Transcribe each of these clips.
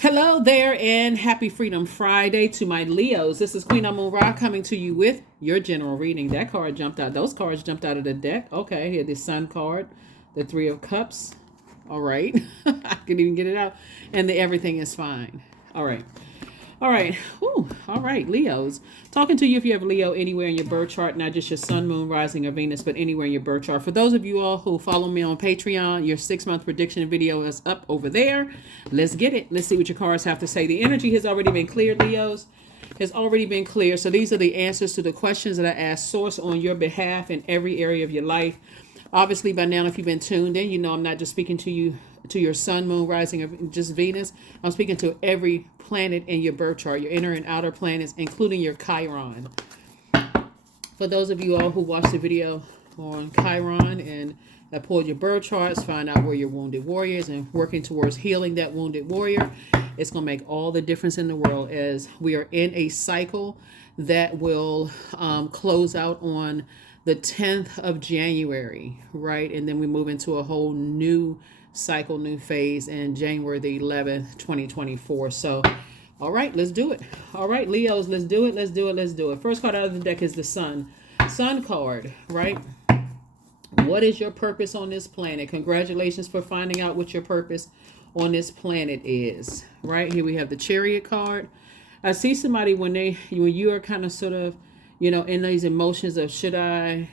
Hello there, and happy Freedom Friday to my Leos. This is Queen Amun Ra coming to you with your general reading. That card jumped out. Those cards jumped out of the deck. Okay, here the Sun card, the Three of Cups. All right, I can even get it out, and the Everything is Fine. All right. All right. Whew. All right, Leos. Talking to you if you have Leo anywhere in your birth chart, not just your sun, moon, rising, or Venus, but anywhere in your birth chart. For those of you all who follow me on Patreon, your 6-month prediction video is up over there. Let's get it. Let's see what your cards have to say. The energy has already been cleared, Leos. Has already been cleared. So these are the answers to the questions that I asked Source on your behalf in every area of your life. Obviously, by now, if you've been tuned in, you know I'm not just speaking to you, to your sun, moon, rising, or just Venus. I'm speaking to every planet in your birth chart, your inner and outer planets, including your Chiron. For those of you all who watched the video on Chiron and that pulled your birth charts, find out where your wounded warrior is and working towards healing that wounded warrior, it's going to make all the difference in the world as we are in a cycle that will close out on the 10th of January, right? And then we move into a whole new cycle, new phase in January the 11th, 2024. So, all right, let's do it. All right, Leos, let's do it. Let's do it. Let's do it. First card out of the deck is the Sun. Sun card, right? What is your purpose on this planet? Congratulations for finding out what your purpose on this planet is, right? Here we have the Chariot card. I see somebody when you are kind of sort of, in these emotions of should I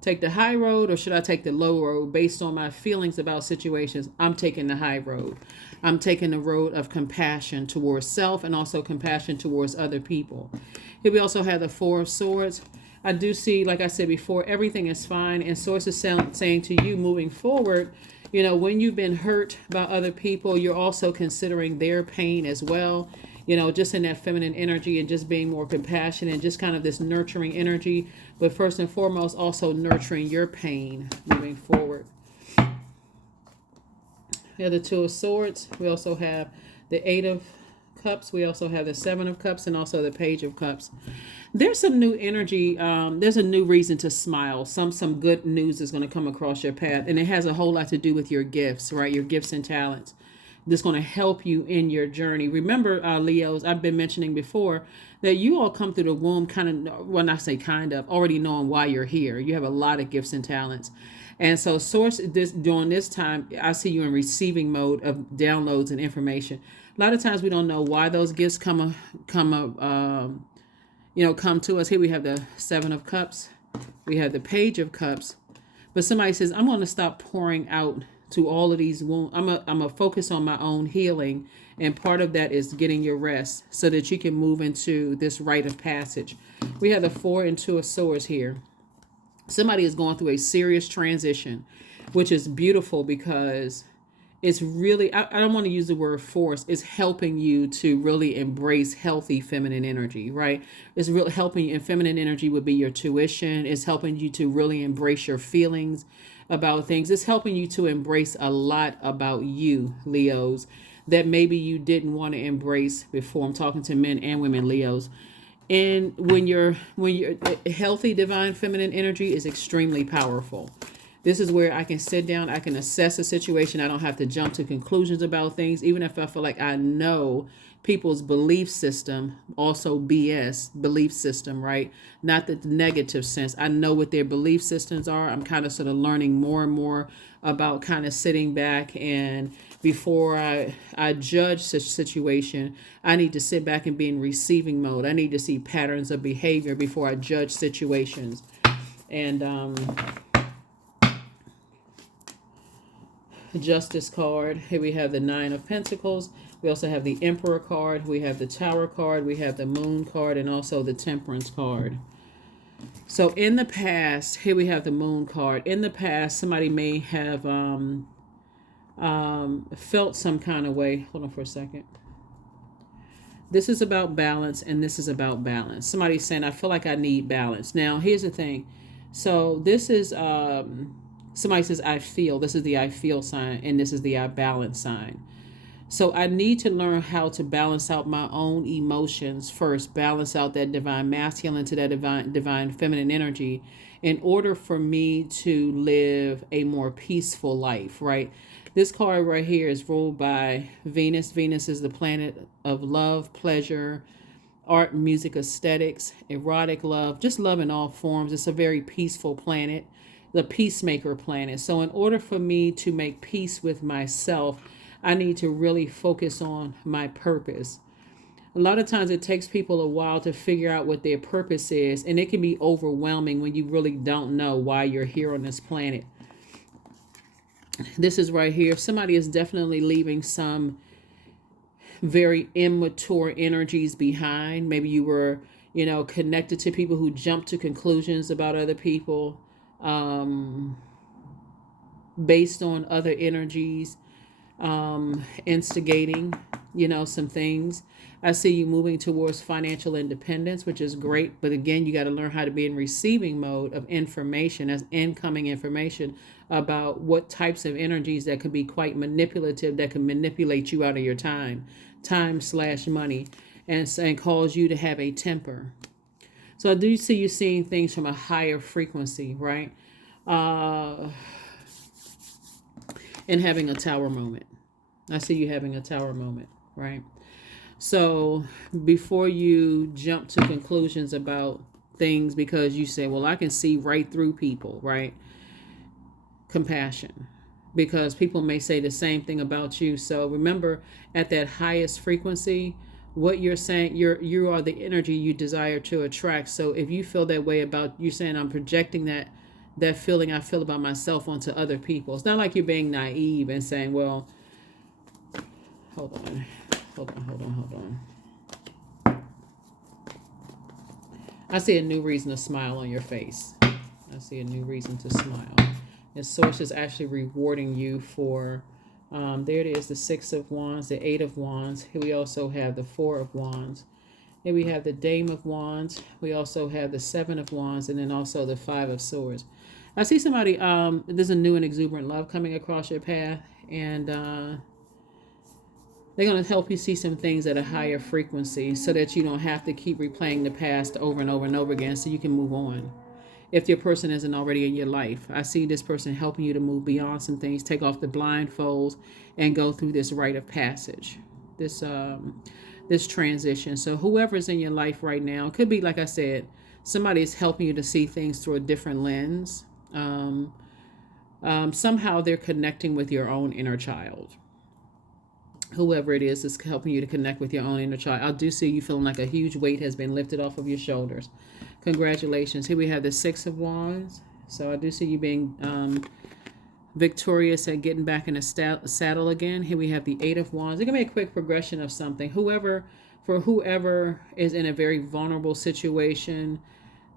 take the high road or should I take the low road based on my feelings about situations? I'm taking the high road. I'm taking the road of compassion towards self and also compassion towards other people. Here we also have the Four of Swords. I do see, like I said before, everything is fine. And Source is saying to you moving forward, when you've been hurt by other people, you're also considering their pain as well. Just in that feminine energy and just being more compassionate and just kind of this nurturing energy. But first and foremost, also nurturing your pain moving forward. We have the Two of Swords. We also have the Eight of Cups. We also have the Seven of Cups and also the Page of Cups. There's some new energy. There's a new reason to smile. Some good news is going to come across your path. And it has a whole lot to do with your gifts, right? Your gifts and talents. That's going to help you in your journey. Remember, Leos, I've been mentioning before that you all come through the womb when I say kind of, already knowing why you're here. You have a lot of gifts and talents. And so during this time, I see you in receiving mode of downloads and information. A lot of times we don't know why those gifts come to us. Here we have the Seven of Cups. We have the Page of Cups. But somebody says, I'm going to stop pouring out to all of these wounds. I'm a focus on my own healing, and part of that is getting your rest so that you can move into this rite of passage. We have the Four and Two of Swords here. Somebody is going through a serious transition, which is beautiful because it's really, I don't want to use the word force. It's helping you to really embrace healthy feminine energy, right? It's really helping you, and feminine energy would be your tuition. It's helping you to really embrace your feelings about things. It's helping you to embrace a lot about you, Leos, that maybe you didn't want to embrace before. I'm talking to men and women, Leos. And when you're healthy, divine feminine energy is extremely powerful. This is where I can sit down, I can assess a situation. I don't have to jump to conclusions about things, even if I feel like I know people's belief system, also BS belief system, right? Not the negative sense. I know what their belief systems are. I'm kind of sort of learning more and more about kind of sitting back, and before I judge such situation, I need to sit back and be in receiving mode. I need to see patterns of behavior before I judge situations. And Justice card. Here we have the Nine of Pentacles. We also have the Emperor card. We have the Tower card. We have the Moon card and also the Temperance card. So in the past, here we have the Moon card. In the past, somebody may have felt some kind of way. Hold on for a second. This is about balance, and this is about balance. Somebody's saying, I feel like I need balance. Now, here's the thing. So this is... somebody says, I feel. This is the I feel sign, and this is the I balance sign. So I need to learn how to balance out my own emotions first, balance out that divine masculine to that divine feminine energy in order for me to live a more peaceful life, right? This card right here is ruled by Venus. Venus is the planet of love, pleasure, art, music, aesthetics, erotic love, just love in all forms. It's a very peaceful planet, the peacemaker planet. So in order for me to make peace with myself, I need to really focus on my purpose. A lot of times it takes people a while to figure out what their purpose is, and it can be overwhelming when you really don't know why you're here on this planet. This is right here. Somebody is definitely leaving some very immature energies behind. Maybe you were, connected to people who jump to conclusions about other people based on other energies, instigating, some things. I see you moving towards financial independence, which is great. But again, you got to learn how to be in receiving mode of information, as incoming information about what types of energies that could be quite manipulative, that can manipulate you out of your time/money, and cause you to have a temper. So I do see you seeing things from a higher frequency, right? And having a tower moment. I see you having a tower moment, right? So before you jump to conclusions about things because you say, well, I can see right through people, right? Compassion. Because people may say the same thing about you. So remember, at that highest frequency, what you're saying, you are the energy you desire to attract. So if you feel that way about, you saying I'm projecting that feeling I feel about myself onto other people. It's not like you're being naive and saying, well, hold on. I see a new reason to smile on your face. I see a new reason to smile. And source is actually rewarding you for, there it is, the 6 of Wands, the 8 of Wands. Here we also have the 4 of Wands. Here we have the Dame of Wands. We also have the 7 of Wands, and then also the 5 of Swords. I see somebody, there's a new and exuberant love coming across your path, and they're going to help you see some things at a higher frequency so that you don't have to keep replaying the past over and over and over again, so you can move on. If your person isn't already in your life, I see this person helping you to move beyond some things, take off the blindfolds, and go through this rite of passage, this transition. So whoever's in your life right now, it could be, like I said, somebody is helping you to see things through a different lens. Somehow they're connecting with your own inner child. Whoever it is helping you to connect with your own inner child. I do see you feeling like a huge weight has been lifted off of your shoulders. Congratulations. Here we have the 6 of Wands. So I do see you being victorious at getting back in a saddle again. Here we have the 8 of Wands. It can be a quick progression of something. Whoever is in a very vulnerable situation,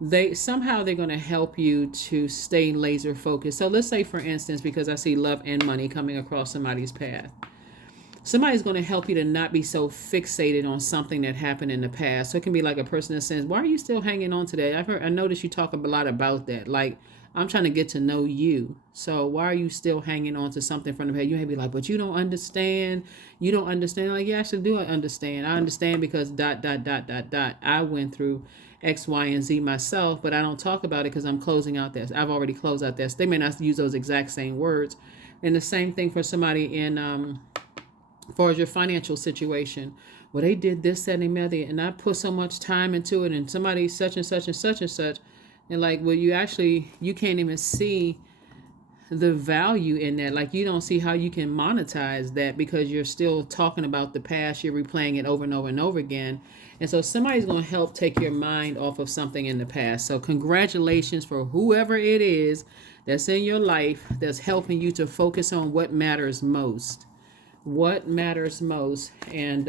they're going to help you to stay laser focused. So let's say, for instance, because I see love and money coming across somebody's path, somebody's going to help you to not be so fixated on something that happened in the past. So it can be like a person that says, why are you still hanging on to that? I noticed you talk a lot about that. Like, I'm trying to get to know you. So why are you still hanging on to something from the past? You may be like, but you don't understand. You don't understand. Like, yeah, actually do I understand. I understand because ... I went through X, Y, and Z myself, but I don't talk about it because I'm closing out this. I've already closed out this. They may not use those exact same words. And the same thing for somebody in, as far as your financial situation. Well, they did this, that, and the other, and I put so much time into it, and somebody such and such and such and such. And like, well, you can't even see the value in that. Like, you don't see how you can monetize that because you're still talking about the past. You're replaying it over and over and over again. And so somebody's going to help take your mind off of something in the past. So congratulations for whoever it is that's in your life that's helping you to focus on what matters most. What matters most. And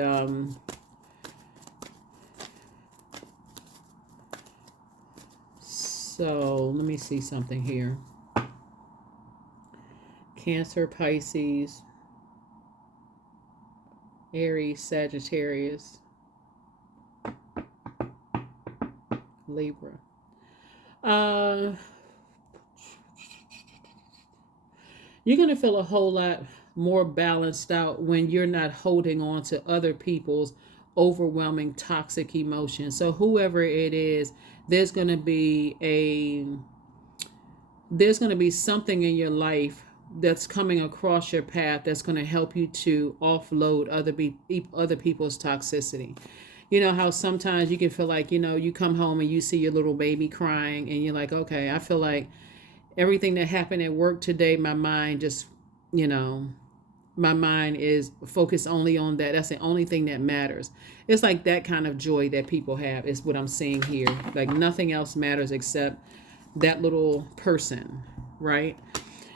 so let me see something here. Cancer, Pisces, Aries, Sagittarius, Libra. You're going to feel a whole lot more balanced out when you're not holding on to other people's overwhelming toxic emotions. So whoever it is, there's going to be something in your life that's coming across your path that's going to help you to offload other people's toxicity. You know how sometimes you can feel like, you come home and you see your little baby crying and you're like, okay, I feel like everything that happened at work today, my mind just, you know, my mind is focused only on that. That's the only thing that matters. It's like that kind of joy that people have is what I'm seeing here. Like nothing else matters except that little person, right?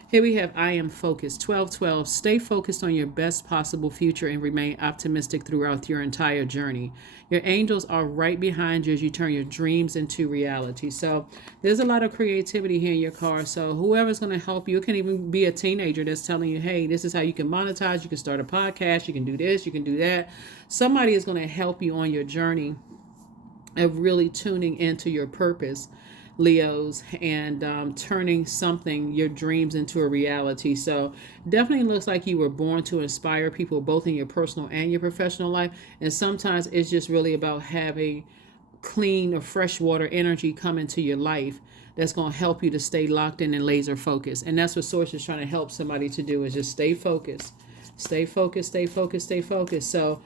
Here we have I am focused. 1212. Stay focused on your best possible future and remain optimistic throughout your entire journey. Your angels are right behind you as you turn your dreams into reality. So there's a lot of creativity here in your card. So whoever's going to help you, it can even be a teenager that's telling you, hey, this is how you can monetize. You can start a podcast. You can do this. You can do that. Somebody is going to help you on your journey of really tuning into your purpose, Leos, and turning your dreams into a reality. So definitely looks like you were born to inspire people both in your personal and your professional life. And sometimes it's just really about having clean or freshwater energy come into your life that's going to help you to stay locked in and laser focused. And that's what Source is trying to help somebody to do, is just stay focused. Stay focused, stay focused, stay focused. So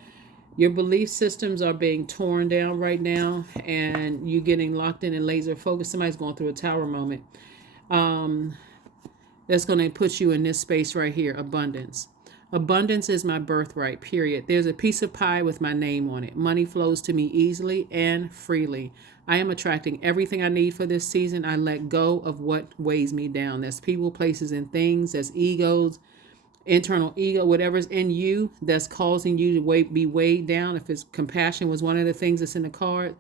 your belief systems are being torn down right now, and you're getting locked in and laser focused. Somebody's going through a tower moment. That's going to put you in this space right here, abundance. Abundance is my birthright, period. There's a piece of pie with my name on it. Money flows to me easily and freely. I am attracting everything I need for this season. I let go of what weighs me down. That's people, places, and things. That's egos, internal ego, whatever's in you that's causing you to be weighed down. If it's compassion was one of the things that's in the card.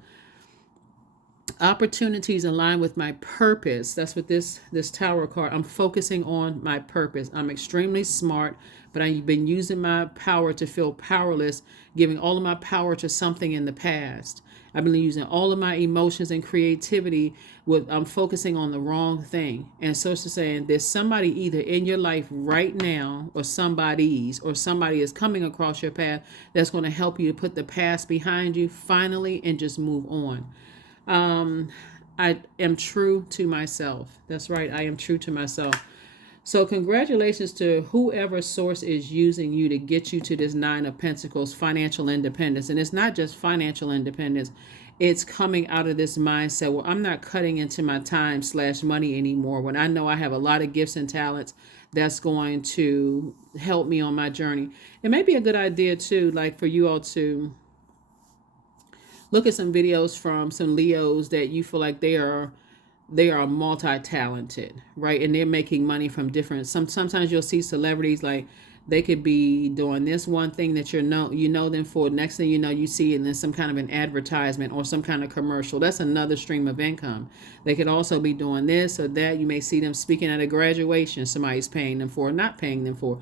Opportunities align with my purpose. That's what this tower card. I'm focusing on my purpose. I'm extremely smart, but I've been using my power to feel powerless, giving all of my power to something in the past. I've been using all of my emotions and creativity I'm focusing on the wrong thing. And so it's saying there's somebody either in your life right now, or somebody is coming across your path that's going to help you to put the past behind you finally and just move on. I am true to myself. That's right. I am true to myself. So congratulations to whoever Source is using you to get you to this Nine of Pentacles, financial independence. And it's not just financial independence. It's coming out of this mindset where I'm not cutting into my time/money anymore. When I know I have a lot of gifts and talents that's going to help me on my journey. It may be a good idea too, like for you all to look at some videos from some Leos that you feel like they are multi-talented, right? And they're making money from different, sometimes you'll see celebrities like they could be doing this one thing that you know them for. Next thing you know, you see it in some kind of an advertisement or some kind of commercial. That's another stream of income. They could also be doing this or that. You may see them speaking at a graduation. Somebody's paying them for, not paying them for.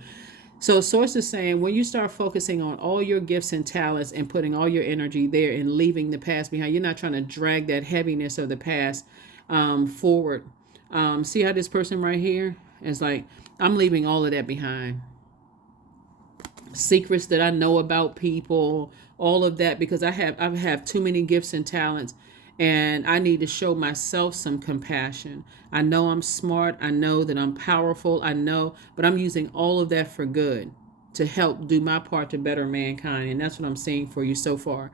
So Source is saying when you start focusing on all your gifts and talents and putting all your energy there and leaving the past behind, you're not trying to drag that heaviness of the past forward. See how this person right here is like, I'm leaving all of that behind. Secrets that I know about people, all of that, because I have too many gifts and talents, and I need to show myself some compassion. I know I'm smart. I know that I'm powerful. I know, but I'm using all of that for good to help do my part to better mankind. And that's what I'm seeing for you so far.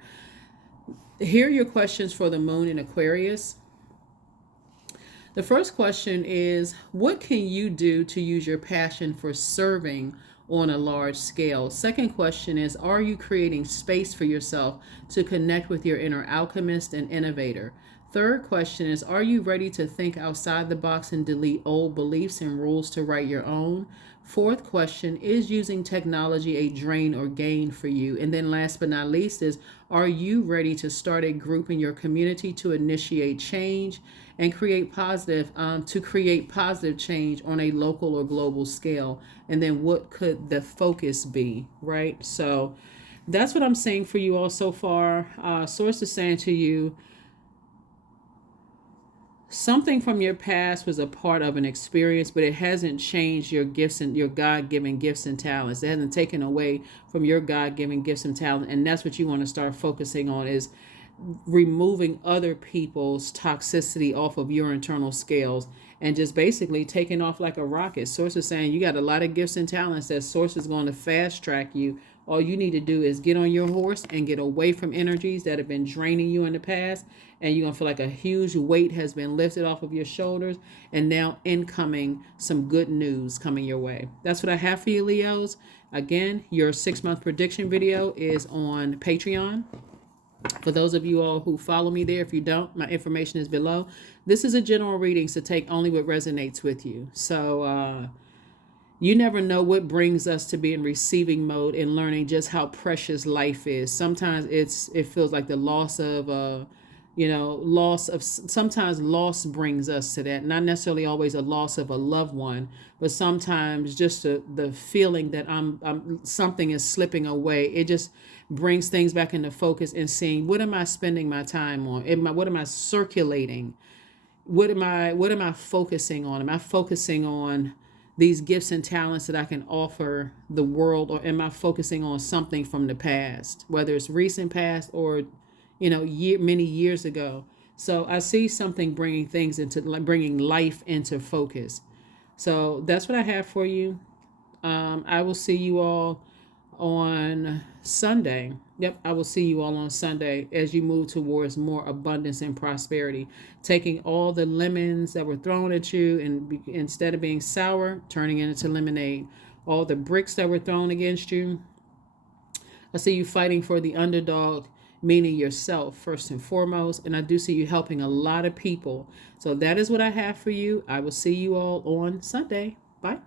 Here are your questions for the moon in Aquarius. The first question is, what can you do to use your passion for serving on a large scale? Second question is, are you creating space for yourself to connect with your inner alchemist and innovator? Third question is, are you ready to think outside the box and delete old beliefs and rules to write your own? Fourth question, is using technology a drain or gain for you? And then last but not least is, are you ready to start a group in your community to initiate change and create positive change on a local or global scale? And then what could the focus be, right? So that's what I'm saying for you all so far. Source is saying to you, something from your past was a part of an experience, but it hasn't changed your gifts and your God-given gifts and talents. It hasn't taken away from your God-given gifts and talents. And that's what you want to start focusing on, is removing other people's toxicity off of your internal scales and just basically taking off like a rocket. Source is saying you got a lot of gifts and talents that Source is going to fast track you. All you need to do is get on your horse and get away from energies that have been draining you in the past. And you're going to feel like a huge weight has been lifted off of your shoulders. And now incoming some good news coming your way. That's what I have for you, Leos. Again, your 6-month prediction video is on Patreon. For those of you all who follow me there, if you don't, my information is below. This is a general reading, so take only what resonates with you. So you never know what brings us to be in receiving mode and learning just how precious life is. Sometimes it feels like the loss of sometimes loss brings us to that. Not necessarily always a loss of a loved one, but sometimes just the feeling that I'm something is slipping away. It just brings things back into focus and seeing, what am I spending my time on? What am I circulating? What am I focusing on? Am I focusing on these gifts and talents that I can offer the world, or am I focusing on something from the past, whether it's recent past or many years ago? So I see something bringing life into focus. So that's what I have for you. I will see you all on Sunday. Yep, I will see you all on Sunday as you move towards more abundance and prosperity. Taking all the lemons that were thrown at you and instead of being sour, turning it into lemonade. All the bricks that were thrown against you. I see you fighting for the underdog, meaning yourself first and foremost. And I do see you helping a lot of people. So that is what I have for you. I will see you all on Sunday. Bye.